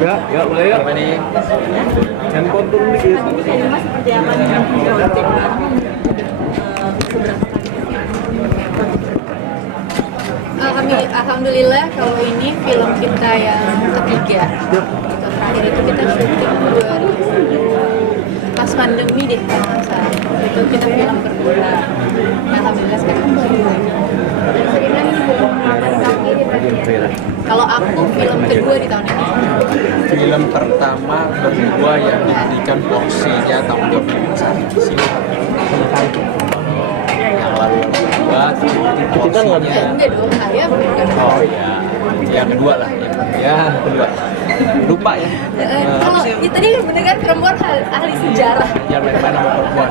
Ya, boleh ya. Apa nih? Handphone turun dikit. Mas seperti apa nih project Kami alhamdulillah kalau ini film kita yang ketiga. Gitu. Terakhir itu kita syuting 2000 pas pandemi deh kalau nggak salah. Itu kita film berdua. Alhamdulillah sekarang baru lagi. Kalau aku film kedua di tahun ini. Film pertama berdua yang diberikan porsinya tanggung jawab besar di sini. Yang lalu buat porsinya. Enggak dong, saya bukan. Oh iya, yang kedua lah. Ya, kedua. Lupa ya. Kalau ya, tadi bener kan perempuan ahli sejarah. Yang main-main sama perempuan.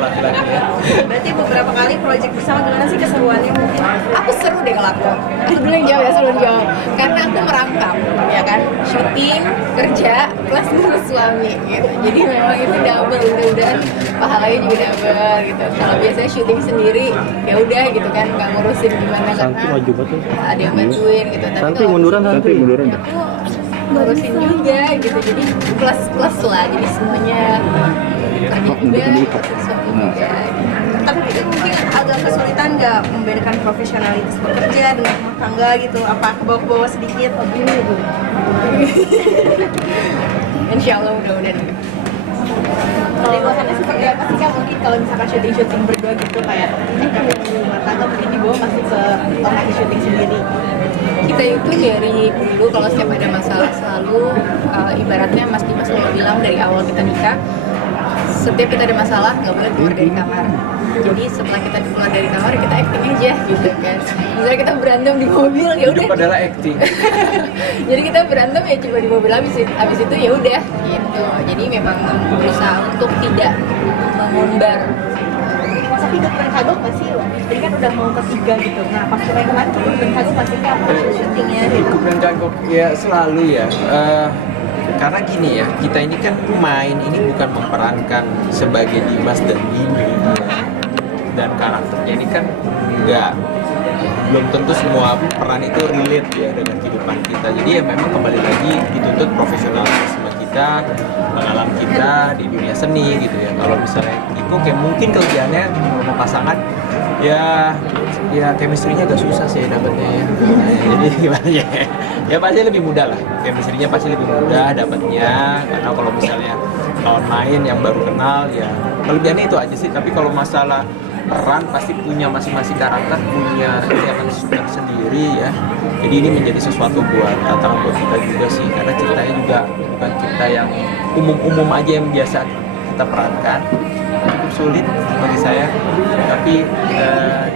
Laki-laki ya. Berarti beberapa kali project bersama, gimana sih keseruannya mungkin? Aku seru deh kalau aku dulu yang jawab ya, sebelum jawab karena aku merangkap ya kan, syuting, kerja plus ngurus suami gitu, jadi memang itu double, mudah-mudahan pahalanya juga double gitu. Kalau biasanya syuting sendiri ya udah gitu kan, nggak ngurusin gimana karena ada yang bantuin gitu, tapi Santi kalau munduran, Santi munduran. aku ngurusin juga gitu, jadi plus lah, jadi semuanya kerja juga, suami juga gitu. Tapi itu mungkin agak kesulitan nggak membedakan profesionalitas bekerja dengan rumah tangga gitu? Apa kebawa-bawa sedikit? Insya Allah mudah-mudahan. Kalau bosannya seperti apa sih Kak? Mungkin kalau misalkan syuting berdua gitu kayak kalau di rumah tangga mungkin dibawa masuk ke lokasi syuting sendiri. Kita itu dari dulu kalau setiap ada masalah selalu ibaratnya Mas Dimas selalu bilang dari awal kita nikah, setiap kita ada masalah nggak boleh keluar dari kamar. Jadi setelah kita keluar dari kamar kita acting aja gitu kan. Misalnya kita berantem di mobil ya udah. Hidup adalah acting. Jadi kita berantem ya cuma di mobil, habis itu ya udah gitu. Jadi memang berusaha untuk tidak mengumbar. Tapi hidup dan kagok nggak sih? Jadi kan udah mau ketiga gitu. Nah pas kemarin hidup dan kagok pasti kan syutingnya gitu. Hidup dan kagok ya selalu ya. Karena gini ya, kita ini kan main ini bukan memerankan sebagai Dimas dan Dini ya. Dan karakternya ini kan belum tentu semua peran itu relate ya dengan kehidupan kita. Jadi ya memang kembali lagi dituntut profesionalisme kita, pengalaman kita di dunia seni gitu ya. Kalau misalnya itu kayak mungkin kelebihannya sama pasangan ya chemistry-nya agak susah sih dapetnya ya. Jadi gimana ya? Ya pasti lebih mudah lah. Chemistry-nya pasti lebih mudah dapetnya, karena kalau misalnya lawan main yang baru kenal ya kelebihannya itu aja sih. Tapi kalau masalah peran pasti punya masing-masing karakter, punya kegiatan tersendiri ya. Jadi ini menjadi sesuatu buat tantangan buat kita juga sih, karena ceritanya juga bukan cerita yang umum-umum aja yang biasa kita perankan. Cukup sulit bagi saya, tapi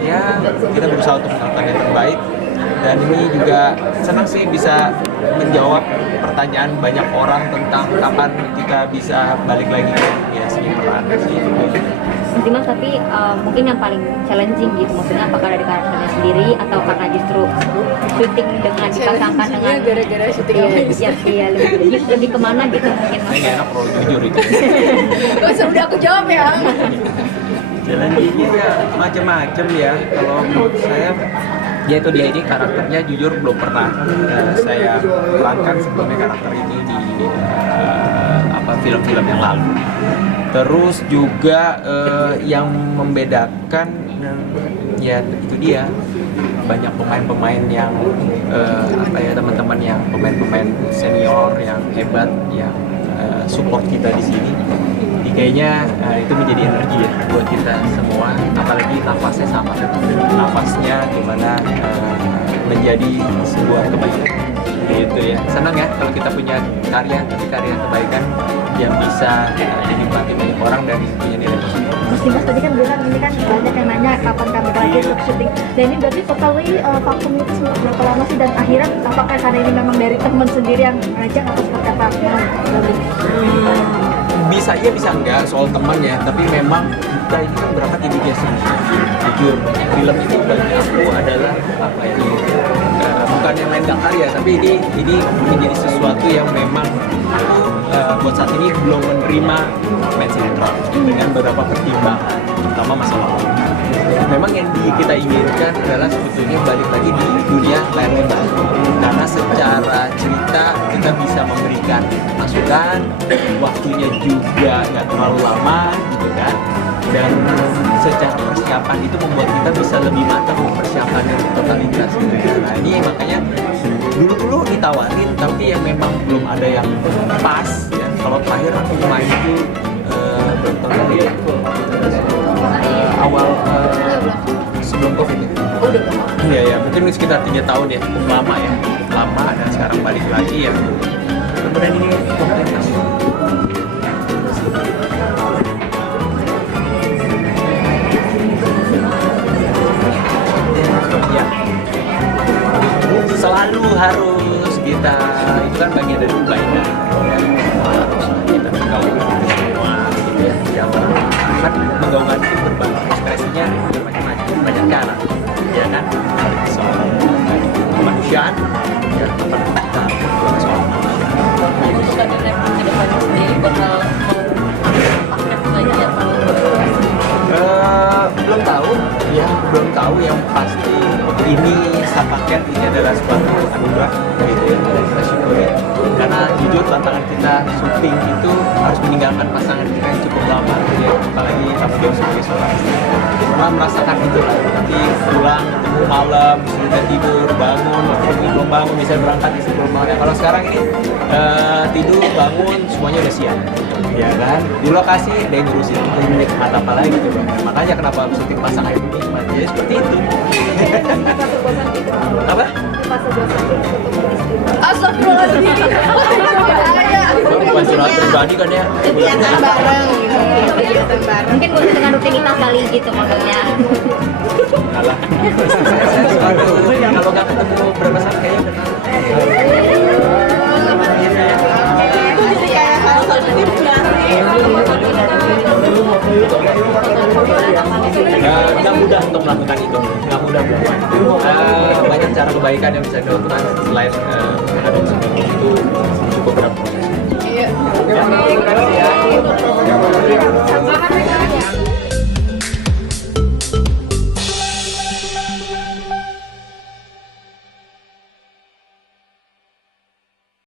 ya kita berusaha untuk melakukan yang terbaik. Dan ini juga senang sih bisa menjawab pertanyaan banyak orang tentang kapan kita bisa balik lagi ke dunia seni peran gitu. Mas, tapi mungkin yang paling challenging gitu, maksudnya apakah dari karakternya sendiri atau karena justru syuting dengan dipasangkan dengan gara-gara syuting iya lebih kemana gitu mungkin Mas? Ini enak kalau jujur itu. Gak usah, udah aku jawab ya. Challenging-nya ya macam-macam ya. Kalau menurut saya ya itu dia, ini karakternya jujur belum pernah saya perankan sebelumnya karakter ini di film-film yang lalu. Terus juga yang membedakan ya itu dia, banyak pemain-pemain yang teman-teman yang pemain-pemain senior yang hebat yang support kita di sini. Jadi kayaknya itu menjadi energi ya buat kita semua, apalagi nafasnya sama, nafasnya gimana menjadi sebuah kebaikan gitu ya. Senang ya kalau kita punya karya kebaikan yang bisa dinikmati banyak orang dan punya nilai positif. Mas Dimas tadi kan bilang ini kan banyak yang nanya kapan kami lagi untuk syuting. Dan ini berarti totally vakum itu berapa lama sih, dan akhirnya apakah karena ini memang dari teman sendiri yang ngajak atau seperti apa? Bisa iya bisa enggak soal teman ya, tapi memang kita ini kan berangkat di dunia seni. Jujur film itu bagi aku adalah bukan yang lain gak karya, tapi ini menjadi sesuatu yang memang buat saat ini belum menerima main sinetron dengan beberapa pertimbangan, terutama masalah waktu. Memang yang kita inginkan adalah sebetulnya balik lagi di dunia layar lebar, karena secara cerita terlalu lama gitu kan, dan secara persiapan itu membuat kita bisa lebih matang mempersiapkannya untuk totalitas gitu ya. Nah ini makanya dulu ditawarin tapi yang memang belum ada yang pas ya. Kalau terakhir aku main itu berapa tahun lalu ya? Awal sebelum COVID ya. Iya ya, mungkin sekitar 3 tahun ya, cukup lama ya, lama, dan sekarang balik lagi ya. Kemudian ini komunitas. Ya, selalu harus kita, itu kan bagian dari kebaikan ya. Harus kita menggaungkan semua gitu ya. Yang kan menggaungkan itu berbagai ekspresinya bermacam-macam, banyak cara ya kan, soal kemanusiaan ya, apa kita soal belum tahu yang pasti ini paket ini adalah suatu anugerah gitu ya dari kita syukuri, karena jujur tantangan kita syuting itu harus meninggalkan pasangan kita yang cukup lama gitu ya, apalagi tanggung jawab sebagai seorang istri. Pernah merasakan itu lah, nanti pulang ketemu malam sudah tidur bangun, belum bangun bisa berangkat istri belum bangun ya. Kalau sekarang ini tidur bangun semuanya udah siap ya kan, di lokasi dia ngurusin klinik mata apa lagi gitu. Makanya kenapa syuting pasangan itu nikmat ya seperti itu. Apa? Astagfirullahaladzim. Bukan curhat pribadi kan ya. Kegiatan bareng gitu. Kegiatan bareng. Mungkin bosan dengan rutinitas kali gitu maksudnya. Alah. Kalau nggak ketemu berapa saat kayaknya kenal. Nggak mudah untuk melakukan itu, nggak mudah bukan. Banyak cara kebaikan yang bisa dilakukan selain ada itu cukup berat proses. Iya.